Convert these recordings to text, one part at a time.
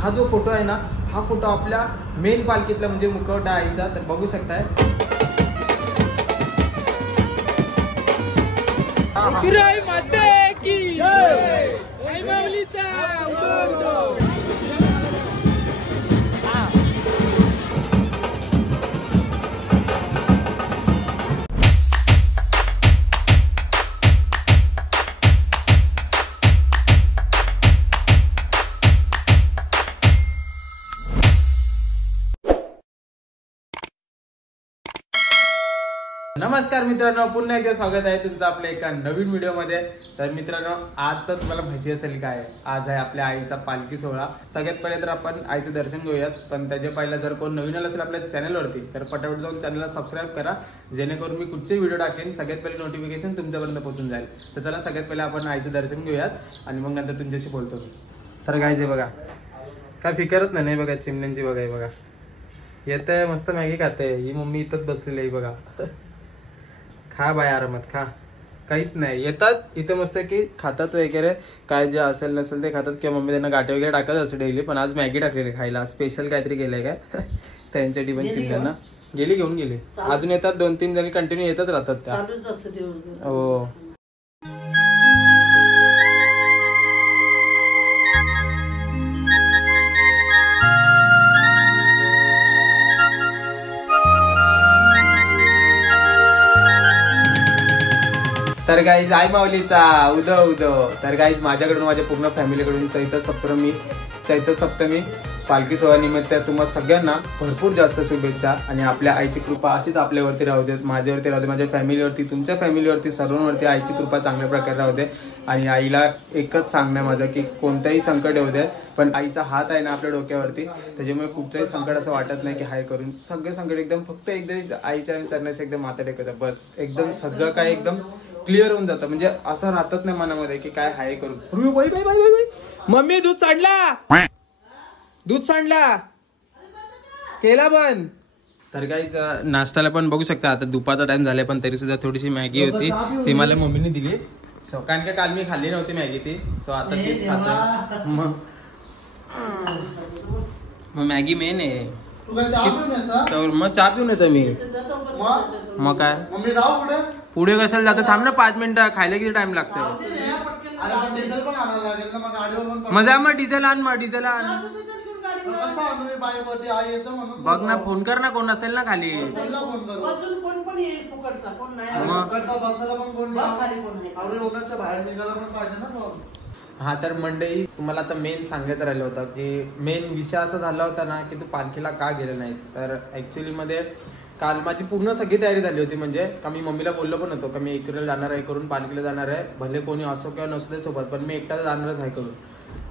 हा जो फोटो आहे ना, हा फोटो आपल्या मेन पालखीतला म्हणजे मुखवटा आईचा, तर बघू शकताय. नमस्कार मित्रांनो, पुन्हा एकदा स्वागत आहे तुमचं आपल्या एका नवीन व्हिडिओमध्ये. तर मित्रांनो, आज तर तुम्हाला माहिती असेल काय आज आहे आपल्या आईचा पालखी सोहळा. सगळ्यात पहिले तर आपण आईचं दर्शन घेऊयात, पण त्याच्या पहिला जर कोण नवीन आलं असेल आपल्या चॅनलवरती तर पटापट जाऊन चॅनलला सबस्क्राईब करा, जेणेकरून मी कुठचे व्हिडिओ टाकेन सगळ्यात पहिले नोटिफिकेशन तुमच्यापर्यंत पोहोचून जाईल. तर चला सगळ्यात पहिले आपण आईचं दर्शन घेऊयात आणि मग नंतर तुमच्याशी बोलतो. तर गायचं आहे बघा, काय फिकरच नाही बघा, चिमण्यांची बघा बघा येत आहे, मस्त मॅगी खाते. ही मम्मी इथंच बसलेली आहे बघा. खा बाय आरामात खा, काहीच नाही. येतात इथे मस्त की खातात वगैरे, काय जे असेल नसेल ते खातात, किंवा मम्मी त्यांना गाठी वगैरे टाकत असते डेली. पण आज मॅगी टाकलेली खायला, स्पेशल काहीतरी केलंय काय त्यांच्या टिफिन त्यांना गेली घेऊन गेली. अजून येतात 2-3 जणी कंटिन्यू येतच राहतात त्या. हो तर गाईज आई माऊलीचा उदो उदो. तर गाईज माझ्याकडून माझ्या पूर्ण फॅमिलीकडून चैत्र सप्तमी पालखी सोहळा निमित्त तुम्हाला सगळ्यांना भरपूर जास्त शुभेच्छा. आणि आपल्या आईची कृपा अशीच आपल्यावरती राहू देत, माझ्यावरती राहू दे, माझ्या फॅमिलीवरती, तुमच्या फॅमिलीवरती, सर्वांवरती आईची कृपा चांगल्या प्रकारे राहू दे. आणि आईला एकच सांगणं माझं की कोणताही संकट येऊ दे, पण आईचा हात आहे ना आपल्या डोक्यावरती, त्याच्यामुळे कुठचंही संकट असं वाटत नाही की हाय करून. सगळे संकट एकदम फक्त एकदा आईच्या चरणाशी एकदम माथा टेकत, बस एकदम सगळं काय एकदम क्लिअर होऊन जातं. म्हणजे असं राहतच नाही मनामध्ये की काय हाय करून. मम्मी दूध सांडला केला बंद. तर काहीच नाश्त्याला पण बघू शकता, आता दुपारचा टाइम झालाय, पण तरी सुद्धा थोडीशी मॅगी होती ती मला मम्मीने दिली. सो कारण का काल मी खाल्ली नव्हती मॅगी ती, सो आता तीच खातोय. मग मॅगी मेन आहे. मग चहा पिऊन येतो मी. मग काय पुढे कशाला जातं, थांब ना 5 मिनिटं, खायला किती टाइम लागतोय. मग डिझेल आण, मग डिझेल आण. बघ ना, फोन कर ना, कोण असेल ना खाली. हा तर मंडळी, तुम्हाला आता मेन सांगायचं राहिलं होतं की मेन विषय असा झाला होता ना की तू पालखीला का गेला नाहीस. तर ऍक्च्युली मध्ये काल माझी पूर्ण सगळी तयारी झाली होती. म्हणजे का मी मम्मीला बोललो पण होतो का मी एकट्याला जाणार आहे करून, पालखीला जाणार आहे, भले कोणी असो किंवा नसू दे सोबत, पण मी एकटाच जाणारच आहे करून.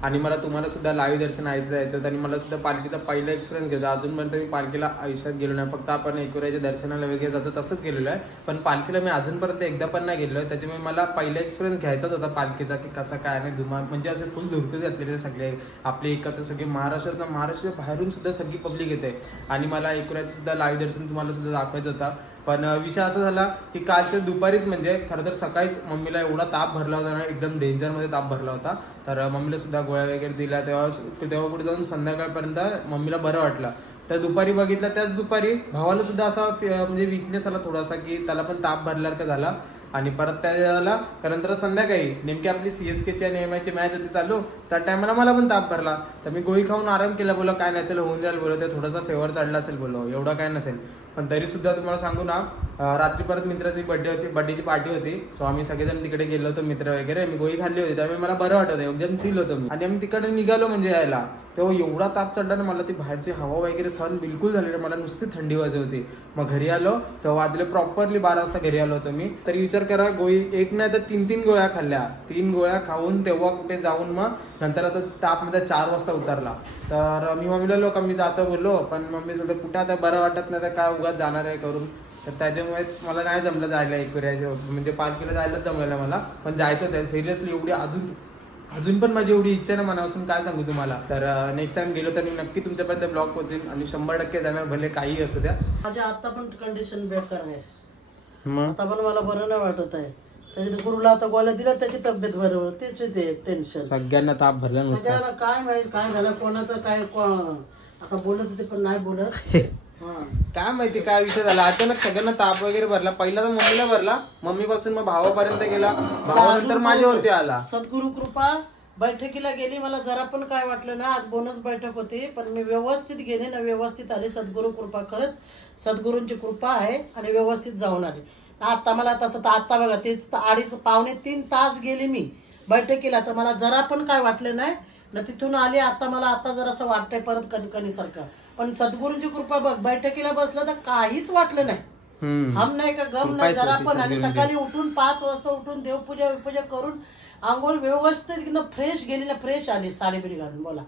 आणि मला तुम्हाला सुद्धा लाईव्ह दर्शन द्यायचं. आणि मला सुद्धा पालखीचा पहिला एक्सपिरियन्स घ्यायचा. अजूनपर्यंत मी पालखीला आयुष्यात गेलो नाही, फक्त आपण एकविराच्या दर्शनाला वगैरे जातो तसंच गेलेलो आहे, पण पालखीला मी अजूनपर्यंत एकदा पण नाही गेलो आहे. त्याच्यामुळे मला पहिला एक्सपिरियन्स घ्यायचाच होता पालखीचा, की कसं काय आणि धुमाळ. म्हणजे असे फुल धुरकूस घातलेले सगळे आपले एकत्र सगळे महाराष्ट्राच्या बाहेरून सुद्धा सगळी पब्लिक येते. आणि मला एकविराचं सुद्धा लाईव्ह दर्शन तुम्हाला सुद्धा दाखवायचं होता. पण विषय असा झाला की कालच्या दुपारीच, म्हणजे खरं तर सकाळीच मम्मीला एवढा ताप भरला होता ना, एकदम डेंजरमध्ये ताप भरला होता. तर मम्मीला सुद्धा गोळ्या वगैरे दिल्या, तेव्हा पुढे जाऊन संध्याकाळपर्यंत मम्मीला बरं वाटलं. तर दुपारी बघितलं, त्याच दुपारी भावाला सुद्धा असा म्हणजे विकनेस आला थोडासा, की त्याला पण ताप भरल्यासारखं झाला. आणि परत त्या झाला कारण तर संध्याकाळी नेमकी आपली CSKची आणि MIची मॅच होती चालू, त्या टायमाला मला पण ताप भरला. तर मी गोळी खाऊन आराम केला, बोला काय नाही चला होऊन जाईल, बोलो ते थोडासा फेवर चढला असेल, बोलो एवढा काय नसेल. पण तरी सुद्धा तुम्हाला सांगू ना, रात्री परत मित्राची बर्थडेची पार्टी होती. सो आम्ही सगळेजण तिकडे गेलो होतो, मित्र वगैरे. मी गोळी खाल्ली होती, त्यामुळे मला बरं वाटत एकदम चिल होतं मी. आणि आम्ही तिकडे निघालो म्हणजे यायला, तेव्हा एवढा ताप चढला ना मला, ती बाहेरची हवा वगैरे सहन बिलकुल झाली ना, मला नुसती थंडी वाजत होती. मग घरी आलो तेव्हा आदले प्रॉपरली 12 वाजता घरी आलो होतो मी. तरी विचार करा, गोळी एक नाही तर 3 गोळ्या खाल्ल्या. 3 गोळ्या खाऊन तेव्हा कुठे जाऊन मग नंतर आता ताप मध्ये 4 वाजता उतरला. तर मी मम्मीला लोक मी जातो बोललो, पण मम्मी सुद्धा कुठे आता बरं वाटत नाही तर काय उगाच जाणार आहे करून. तर त्याच्यामुळेच मला नाही जमलं जायला एकविरायचं, म्हणजे पालखीला जायलाच जमलेलं मला. पण जायचं होतं सिरियसली, एवढी अजून पण माझी एवढी इच्छा ना मनापासून, काय सांगू तुम्हाला. तर नेक्स्ट टाइम गेलो तर मी नक्की तुमच्यापर्यंत ब्लॉग पोहोचेल आणि 100% जाणार, भले काही असू द्या. माझ्या आता पण कंडिशन बेकार आहे, आता पण मला बरं नाही वाटत आहे. त्याच्या गुरुला आता गोळ्या दिल्या त्याची तब्येत बरोबर त्याचे ते टेन्शन सगळ्यांना ताप भरला नुसता. सगळ्याला काय माहित काय झालं कोणाचं काय आता बोलत होते पण नाही बोलत. काय माहिती काय विषय झाला अचानक सगळ्यांना ताप वगैरे भरला. पहिला तर मम्मीला भरला, मम्मीपासून मग भावापर्यंत गेला, भावानंतर माझ्यावरती आला. सद्गुरु कृपा बैठकीला गेली, मला जरा पण काय वाटलं ना. आज बोनस बैठक होती पण मी व्यवस्थित गेले ना, व्यवस्थित आले. सद्गुरु कृपा, खरंच सद्गुरूंची कृपा आहे आणि व्यवस्थित जाऊन आले. आता मला तसं तर आता बघा तेच 2.5-3 तास गेले मी बैठकीला, तर मला जरा पण काय वाटलं नाही ना. तिथून आले आता मला आता जरासं वाटतंय परत कणकणीसारखं. पण सद्गुरूंची कृपा बघ, बैठकीला बसलं तर काहीच वाटलं नाही. हम नाही का गम नाही जरा पण. आणि सकाळी उठून 5 वाजता उठून देवपूजा करून आंघोळ व्यवस्थित एकदम फ्रेश गेली ना, फ्रेश आली साडीबिडी घालून. बोला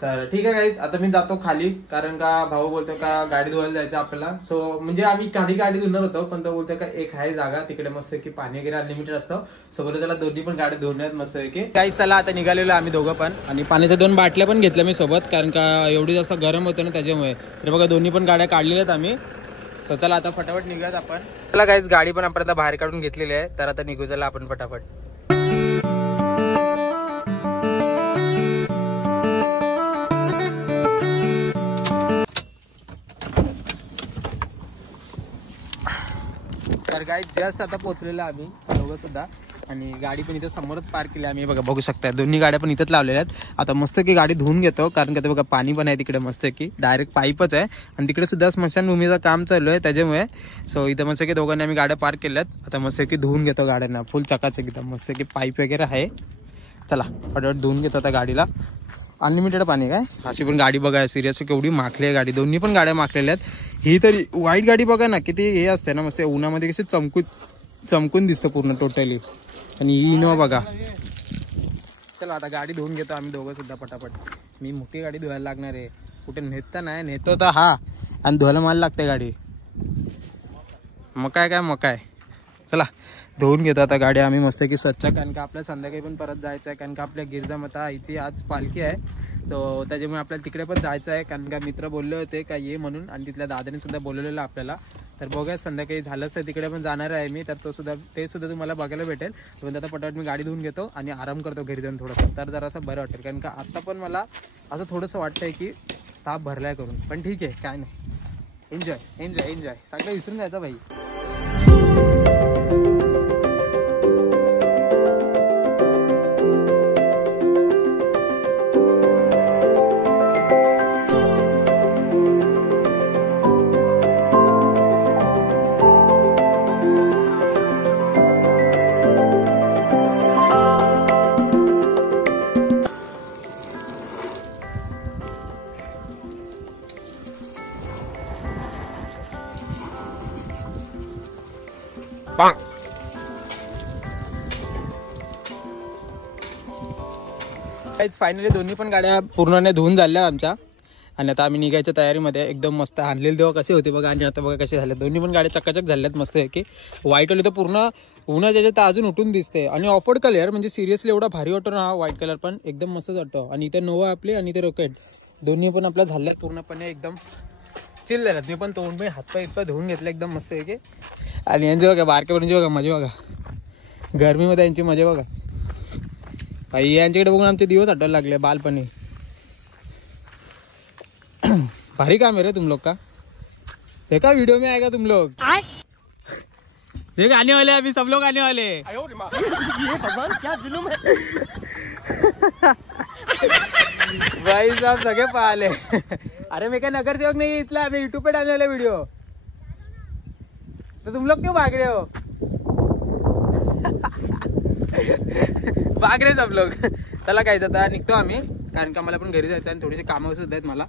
तर ठीक आहे गाईज, आता मी जातो खाली, कारण का भाऊ बोलतो का गाडी धुवायला जायचं आपल्याला. सो म्हणजे आम्ही खाली गाडी धुणार होतो, पण तो बोलतो का एक आहे जागा तिकडे मस्त की पाणी वगैरे अनलिमिटेड असतं, सोबत त्याला दोन्ही पण गाडी धुवण्यात मस्त की. गाईज चला आता निघालेलो आम्ही दोघं पण, आणि पाण्याच्या 2 बाटल्या पण घेतल्या मी सोबत, कारण का एवढी जास्त गरम होतं ना त्याच्यामुळे. तर बघा दोन्ही पण गाड्या काढलेल्या आहेत आम्ही. सो चला आता फटाफट निघूयात आपण. चला गाईज गाडी पण आपण आता बाहेर काढून घेतलेली आहे, तर आता निघू चला आपण फटाफट. तर गाईज जस्ट आता पोहोचलेलो आम्ही दोघं सुद्धा, आणि गाडी पण इथं समोरच पार्क केली आम्ही. बघा बघू शकता दोन्ही गाड्या पण इथंच लावलेल्या आहेत. आता मस्त की गाडी धुवून घेतो, कारण का ते बघा पाणी पण आहे तिकडे मस्त की, डायरेक्ट पाईपच आहे, आणि तिकडे सुद्धा स्मशानभूमीचं काम चालू आहे त्याच्यामुळे. सो इथं मस्त की दोघांनी आम्ही गाड्या पार्क केल्यात. आता मस्त की धुवून घेतो गाड्यांना, फुल चकाचक एकदम मस्त की पाईप वगैरे आहे. चला फटाफट धुवून घेतो आता गाडीला. अनलिमिटेड पाणी काय, अशी पण गाडी बघा सिरियसली केवढी माखली आहे गाडी. दोन्ही पण गाड्या माखलेल्या आहेत. ही तरी व्हाईट गाडी बघा ना किती हे असते ना, मस्त उन्हामध्ये कशी चमकून दिसतं पूर्ण टोटली. आणि ही इनोवा बघा. चला आता गाडी धुवून घेतो आम्ही दोघं सुद्धा पटापट. मी मोठी गाडी धुवायला लागणार आहे, कुठे नेता नाही, नेतो तर हा, आणि धुवायला मला लागते गाडी. मग काय चला धुवून घेतो आता गाडी आम्ही मस्त की स्वच्छ, कारण का आपल्या संध्याकाळी पण परत जायचं आहे, कारण का आपल्या गिरजामाता आईची आज पालखी आहे. तो त्याच्यामुळे आपल्याला तिकडे पण जायचं आहे, कारण का मित्र बोलले होते का ये म्हणून, आणि तिथल्या दादाने सुद्धा बोलवलेलं आपल्याला. तर बघा संध्याकाळी झालंच तर तिकडे पण जाणार आहे मी, तर ते सुद्धा तुम्हाला बघायला भेटेल. तर आता पटापट मी गाडी धुवून घेतो आणि आराम करतो घरी जाऊन थोडंसं, तर जरा असं बरं वाटेल. कारण का आता पण मला असं थोडंसं वाटतंय की ताप भरलाय करून, पण ठीक आहे काय नाही, एन्जॉय सगळं विसरून जायचं भाई. फायनली दोन्ही पण गाड्या पूर्णपणे धुवून झाल्या आमच्या, आणि आता आम्ही निघायच्या तयारीमध्ये. एकदम मस्त आणलेले तेव्हा कसे होते बघा, आणि आता बघा कसे झाले. दोन्ही पण गाड्या चकाचक झाल्यात मस्त आहे की. व्हाईट वाली तर पूर्ण उन्हाच्या तर अजून उठून दिसते, आणि ऑफवर्ड कलर म्हणजे सिरियसली एवढा भारी वाटतो ना हा व्हाईट कलर, पण एकदम मस्त वाटतो. आणि इथे नोवा आपली आणि इथे रॉकेट दोन्ही पण आपल्या झाल्यात पूर्णपणे एकदम चिल झाल्यात. मी पण तोंड पण हातपाय इतकं धुवून घेतलं एकदम मस्त आहे की. आणि यांचे बघा बारक्यापर्यंत बघा मजा बघा, गरमीमध्ये यांची मजा बघा भाई. यांच्याकडे बघून आमचे दिवस आठवायला लागले बालपणी. भारी काम है रे तुम लोग का. देखा वीडियो में आएगा तुम लोग, देख आने वाले अभी सब लोग आने वाले. भगवान क्या जुलूम है भाई साहब सगळे पाहिले. अरे मैं क्या नगरसेवक नहीं इतना, मैं यूट्यूब पे डालने वाले वीडियो, तो तुम लोग क्यों भाग रहे हो. भाग रहे सब लोग. चला काय आता निघतो आम्ही, कारण का मला पण घरी जायचं आणि थोडीशी कामं सुद्धा आहेत मला.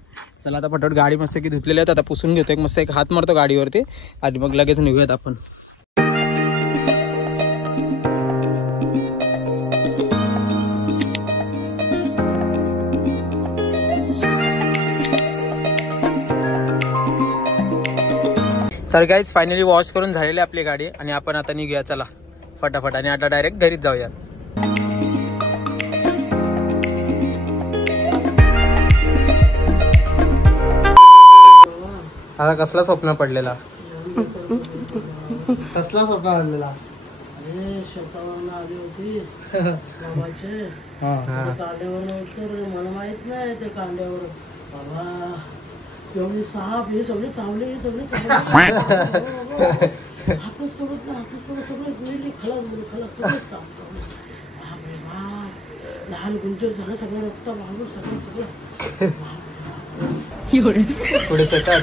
चला आता पटपट गाडी मस्त की धुतलेली आहेत, आता पुसून घेतो, एक मस्त एक हात मारतो गाडीवरती आणि मग लगेच निघूयात आपण. तर गाईज फायनली वॉश करून झालेली आपली गाडी, आणि आपण आता निघूया चला फटाफट, आणि आता डायरेक्ट घरीच जाऊया. आता कसला स्वप्न पडलेला, कसला स्वप्न पडलेला. शेतावरनं आली होती मामाचे कांड्यावर उत्तर मला माहित नाही ते कांड्यावर बाबा एवढी साप हे सगळे चावले हातच सोडत सगळे गेले खलास सगळे साप चावले बापरे बाप लहान गुंजर झालं सगळं रक्त वाहून सगळं पुढे सकाळ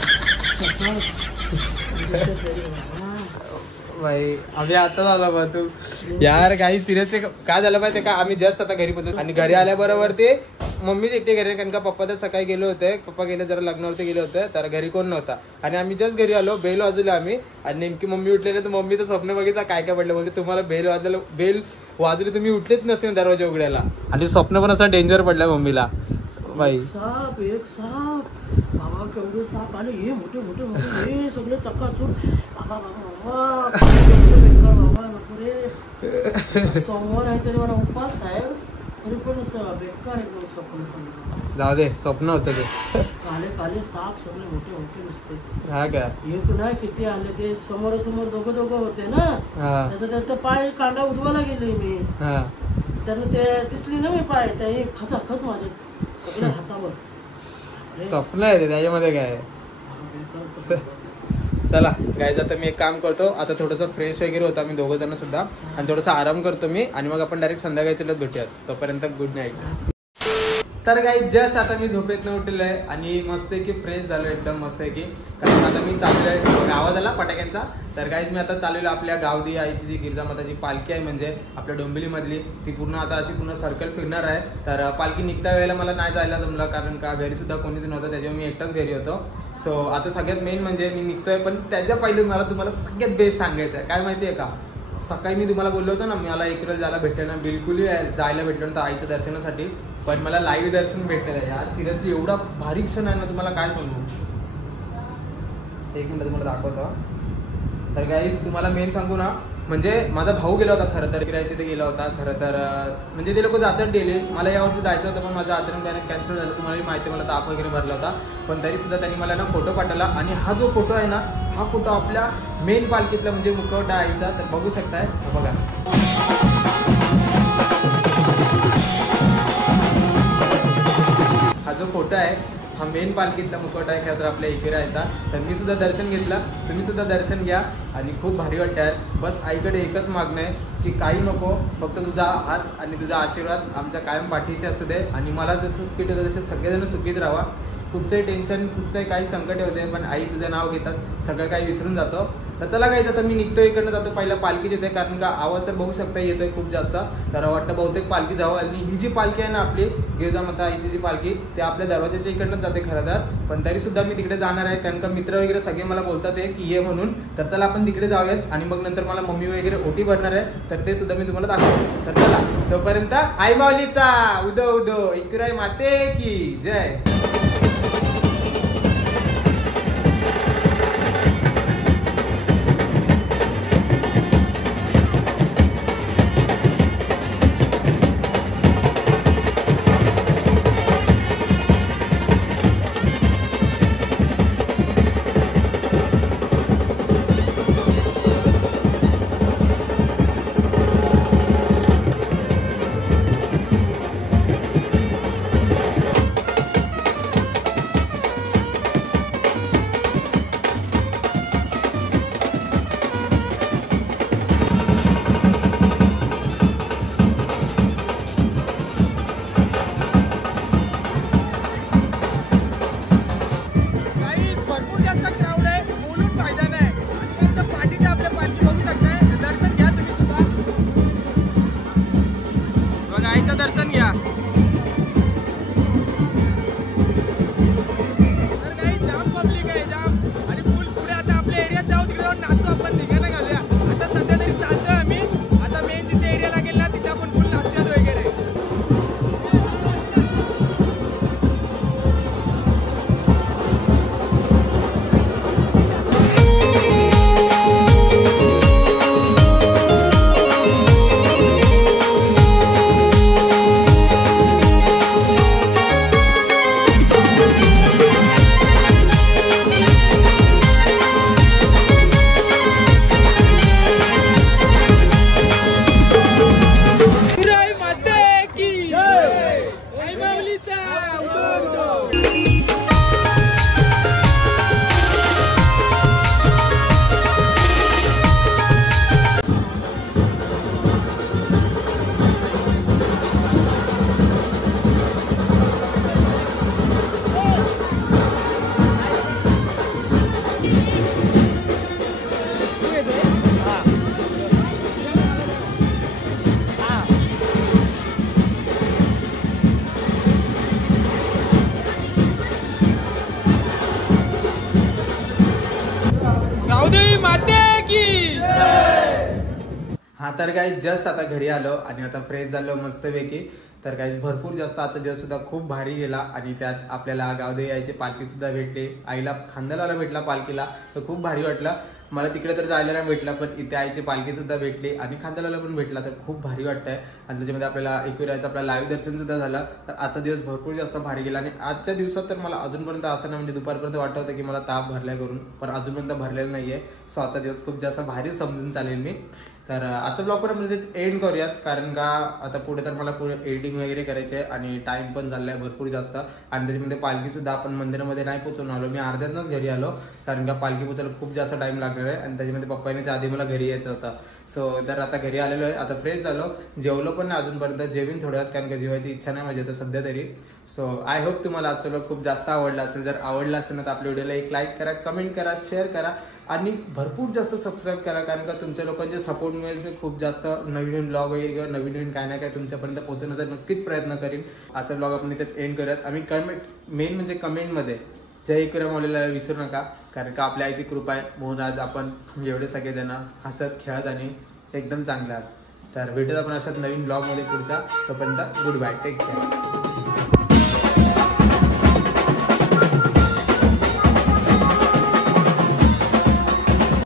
भाई आम्ही आता झाला बा तू यार काही सिरियसली काय झालं माहितीये का आम्ही जस्ट आता घरी पोहोचलो आणि घरी आल्याबरोबर ते मम्मीच एकटे घरी कारण का पप्पा तर सकाळी गेले होते पप्पा गेले जरा लग्नावरती गेले होते तर घरी कोण नव्हता आणि आम्ही जस्ट घरी आलो बेल वाजवले आम्ही आणि नेमकी मम्मी उठलेले तर मम्मीचं स्वप्न बघितलं काय पडलं म्हणजे तुम्हाला बेल वाजवली तुम्ही उठलेच नसेल दरवाजा उघडायला आणि स्वप्न पण असं डेंजर पडलं मम्मीला बाई एक साप बाबा केवढे साप आले हे मोठे हे सगळे चक्काचूर बाबा नको रे सोमवार आहे तरी मला उपवास आहे तरी पण बेकार एकदम स्वप्न जाऊ दे स्वप्न होतं ते काले साप सगळे मोठे नुसते हा का एक नाही किती आले ते समोर दोघं होते ना त्याचा पाय कांडा उडवायला गेले मी त्यांना ते दिसली ना मी पाय त्या खच माझ्या सगळ्या हातावर स्वप्न आहे ते त्याच्यामध्ये काय चला गाईज आता मी एक काम करतो आता थोडंसं फ्रेश वगैरे होतं आम्ही दोघं जण सुद्धा आणि थोडासा आराम करतो मी आणि मग आपण डायरेक्ट संध्याकाळच्या भेटूयात तोपर्यंत गुड नाईट तर गाईज जस्ट आता मी झोपेतनं उठलेलो आहे आणि मस्त आहे की फ्रेश झालो एकदम मस्त आहे की कारण आता मी चाललो आहे आवाज आला फटाक्यांचा तर गाईज मी आता चाललेलो आपल्या गावदी आईची जी गिरजामाताची पालखी आहे म्हणजे आपल्या डोंबिवलीमधली ती पूर्ण आता अशी पूर्ण सर्कल फिरणार आहे तर पालखी निघता वेळेला मला नाही जायला जमलं कारण का घरी सुद्धा कोणीच नव्हतं त्याच्यामुळे मी एकटाच घरी होतो सो आता सगळ्यात मेन म्हणजे मी निघतोय पण त्याच्या पहिले मला तुम्हाला सगळ्यात बेस्ट सांगायचं आहे काय माहिती आहे का सकाळी मी तुम्हाला बोललो होतो ना मला इकडे जायला भेटलं ना बिलकुलही जायला भेटलं नव्हतं आईच्या दर्शनासाठी पण मला लाईव्ह दर्शन भेटलेलं आहे यार सिरियसली एवढा भारी क्षण आहे ना तुम्हाला काय सांगू एक मिनिट तुम्हाला दाखवतो तर गाईज तुम्हाला मेन सांगू ना म्हणजे माझा भाऊ गेला होता खरं तर फिरायचे ते गेला होता खरं तर म्हणजे ते लोक जातात डेली मला यावर्षी जायचं होतं पण माझं अचानक त्याने कॅन्सल झालं तुम्हाला माहिती मला ताप वगैरे भरला होता पण तरी सुद्धा त्यांनी मला ना फोटो पाठवला आणि हा जो फोटो आहे ना हा फोटो आपल्या मेन पालखीतला म्हणजे मुखवटा आईचा तर बघू शकताय बघा हा जो फोटो आहे हा मेन पालखीतला मुखवटा आहे खरं तर आपल्या इकडे राहायचा तर मी सुद्धा दर्शन घेतलं तुम्ही सुद्धा दर्शन घ्या आणि खूप भारी वाटतं आहे बस आईकडे एकच मागणं आहे की काही नको फक्त तुझा हात आणि तुझा आशीर्वाद आमच्या कायम पाठीशी असू दे आणि मला जसं स्पीड होतं तसे सगळेजण सुखीच राहा कुठचंही टेन्शन कुठचंही काही संकट होते पण आई तुझं नाव घेतात सगळं काही विसरून जातो तर चला गायचं आता मी निघतो इकडनं जातो पहिला पालखीच येते कारण का आवाज तर बघू शकता येतोय खूप जास्त तर वाटतं बहुतेक पालखी जावं आणि ही जी पालखी आहे ना आपली गिरजामाता आईची जी पालखी ते आपल्या दरवाजाच्या इकडनंच जाते खरं तर पण तरी सुद्धा मी तिकडे जाणार आहे कारण का मित्र वगैरे सगळे मला बोलतात आहे की ये म्हणून तर चला आपण तिकडे जाऊयात आणि मग नंतर मला मम्मी वगैरे ओटी भरणार आहे तर ते सुद्धा मी तुम्हाला दाखवतो तर चला तोपर्यंत आई माऊलीचा उदो उदो इकराई माते की जय हा तर काही जस्ट आता घरी आलो आणि आता फ्रेश झालो मस्तपैकी. तर काही भरपूर जास्त आजचा दिवस सुद्धा खूप भारी गेला आणि त्यात आपल्याला गावदेवी यायची पालखी सुद्धा भेटली. आईला खांदाला भेटला पालखीला, तर खूप भारी वाटलं. मला तिकडे तर जायला नाही भेटला, पण इथे आईची पालखी सुद्धा भेटली आणि खांदाला पण भेटला, तर खूप भारी वाटतंय. आणि त्याच्यामध्ये आपल्याला एकविराचं आपला लाईव्ह दर्शन सुद्धा झालं. तर आजचा दिवस भरपूर जास्त भारी गेला. आणि आजच्या दिवसात तर मला अजूनपर्यंत असं नाही, म्हणजे दुपारपर्यंत वाटत होतं की मला ताप भरलाय करून, पण अजूनपर्यंत भरलेला नाहीये. सो आजचा दिवस खूप जास्त भारी समजून चालेल मी. तर आजचा ब्लॉग पण म्हणजेच एंड करूयात, कारण का आता पुढे तर मला पुढे एडिटिंग वगैरे करायचे आहे आणि टाइम पण झालाय भरपूर जास्त. आणि त्याच्यामध्ये पालखी सुद्धा आपण मंदिरामध्ये नाही पोहोचून आलो, मी अर्ध्यातच घरी आलो, कारण का पालखी पोचायला खूप जास्त टाइम लागणार आहे. आणि त्याच्यामध्ये पप्पांच्या आधी मला घरी यायचं होतं. सो तर आता घरी आलेलो आहे, आता फ्रेश झालो, जेवलो पण नाही अजूनपर्यंत, जेवीन थोड्यात, कारण का जेवायची इच्छा नाही माझी आता सध्या तरी. सो आय होप तुम्हाला आजचा ब्लॉग खूप जास्त आवडला असेल. जर आवडला असेल ना तर आपल्या व्हिडिओला एक लाईक करा, कमेंट करा, शेअर करा आणि भरपूर जास्त सबस्क्राईब करा, कारण का तुमच्या लोकांच्या सपोर्टमुळेच मी खूप जास्त नवीन ब्लॉग वगैरे किंवा नवीन काय ना काय तुमच्यापर्यंत पोहोचवण्याचा नक्कीच प्रयत्न करीन. आजचा ब्लॉग आपण इथेच एंड करूयात. आम्ही मेन म्हणजे कमेंटमध्ये जय एकविरा माऊलीला विसरू नका, कारण का आपल्या आईची कृपा आहे म्हणून आज आपण एवढे सगळेजण हसत खेळत आणि एकदम चांगले आहात. तर भेटूयात आपण अशाच नवीन ब्लॉगमध्ये पुढचा. तोपर्यंत गुड बाय, टेक केअर.